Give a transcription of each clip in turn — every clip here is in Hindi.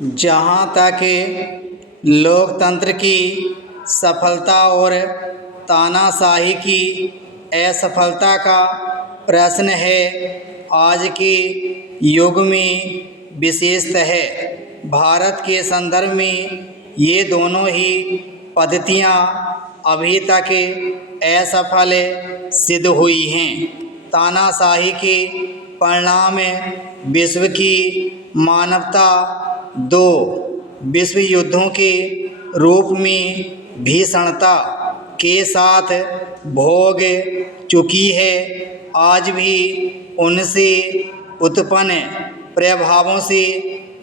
जहाँ तक लोकतंत्र की सफलता और तानाशाही की असफलता का प्रश्न है, आज के युग में विशेषतः भारत के संदर्भ में ये दोनों ही पद्धतियाँ अभी तक असफल सिद्ध हुई हैं। तानाशाही के परिणाम विश्व की मानवता दो विश्व युद्धों के रूप में भीषणता के साथ भोग चुकी है। आज भी उनसे उत्पन्न प्रभावों से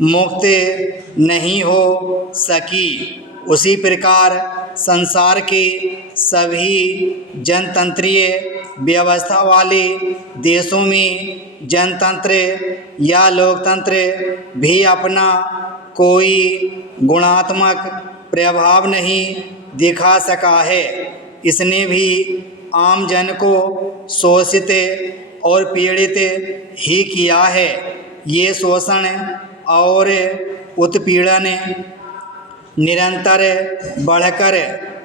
मुक्त नहीं हो सकी। उसी प्रकार संसार के सभी जनतंत्रीय व्यवस्था वाले देशों में जनतंत्र या लोकतंत्र भी अपना कोई गुणात्मक प्रभाव नहीं दिखा सका है। इसने भी आम जन को शोषित और पीड़ित ही किया है। ये शोषण और उत्पीड़न निरंतर बढ़कर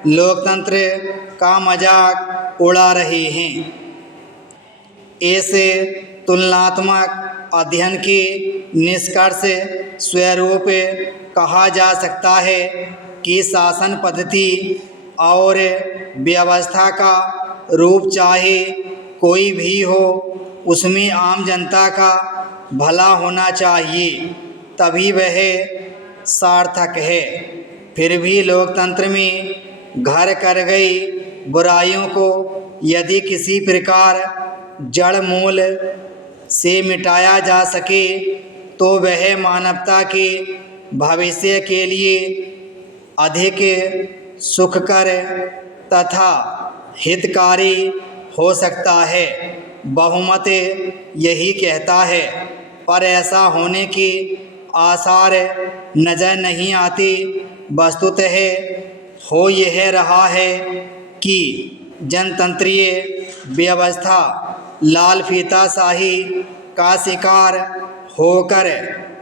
लोकतंत्र का मजाक उड़ा रहे हैं। इस तुलनात्मक अध्ययन के निष्कर्ष स्वरूप कहा जा सकता है कि शासन पद्धति और व्यवस्था का रूप चाहे कोई भी हो, उसमें आम जनता का भला होना चाहिए, तभी वह सार्थक है। फिर भी लोकतंत्र में घर कर गई बुराइयों को यदि किसी प्रकार जड़ मूल से मिटाया जा सके तो वह मानवता के भविष्य के लिए अधिक सुखकर तथा हितकारी हो सकता है। बहुमत यही कहता है, पर ऐसा होने के आसार नज़र नहीं आते। वस्तुतः हो यह रहा है कि जनतंत्रीय व्यवस्था लाल फीताशाही का शिकार होकर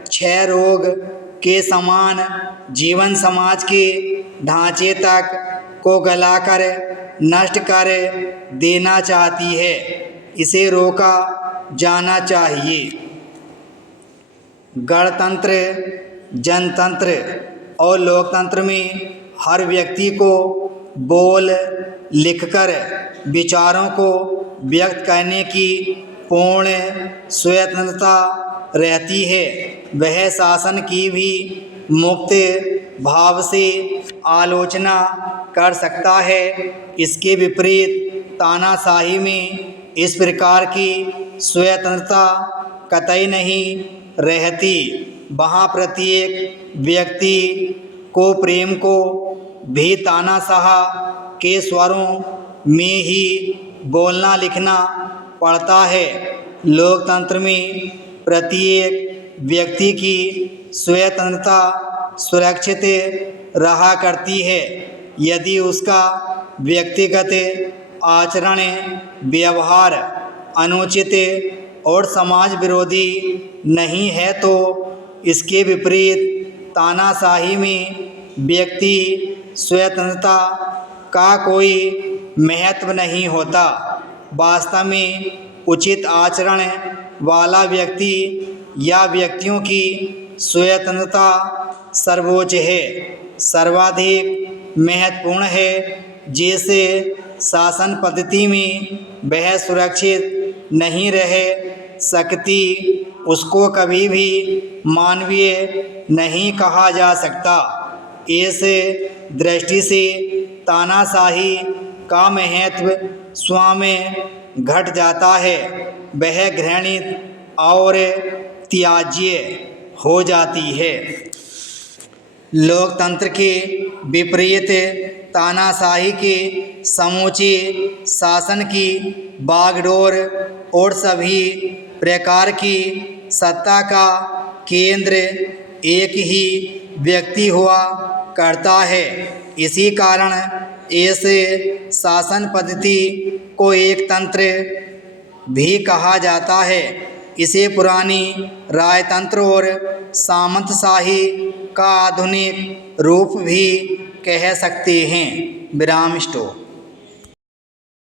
क्षय रोग के समान जीवन समाज के ढांचे तक को गलाकर नष्ट कर देना चाहती है। इसे रोका जाना चाहिए। गणतंत्र, जनतंत्र और लोकतंत्र में हर व्यक्ति को बोल लिखकर विचारों को व्यक्त करने की पूर्ण स्वतंत्रता रहती है। वह शासन की भी मुक्त भाव से आलोचना कर सकता है। इसके विपरीत तानाशाही में इस प्रकार की स्वतंत्रता कतई नहीं रहती। वहाँ प्रत्येक व्यक्ति को प्रेम को भी तानाशाह के स्वरों में ही बोलना लिखना पड़ता है। लोकतंत्र में प्रत्येक व्यक्ति की स्वतंत्रता सुरक्षित रहा करती है। यदि उसका व्यक्तिगत आचरण व्यवहार अनुचित और समाज विरोधी नहीं है तो इसके विपरीत तानाशाही में व्यक्ति स्वतंत्रता का कोई महत्व नहीं होता। वास्तव में उचित आचरण वाला व्यक्ति या व्यक्तियों की स्वतंत्रता सर्वोच्च है, सर्वाधिक महत्वपूर्ण है। जैसे शासन पद्धति में वह सुरक्षित नहीं रह सकती, उसको कभी भी मानवीय नहीं कहा जा सकता। इस दृष्टि से तानाशाही का महत्व स्वयं घट जाता है। वह घृणित और त्याज्य हो जाती है। लोकतंत्र के विपरीत तानाशाही के समूचे शासन की बागडोर और सभी प्रकार की सत्ता का केंद्र एक ही व्यक्ति हुआ करता है। इसी कारण इस शासन पद्धति को एक तंत्र भी कहा जाता है। इसे पुरानी राजतंत्र और सामंतशाही का आधुनिक रूप भी कह सकते हैं। विराम स्टॉप।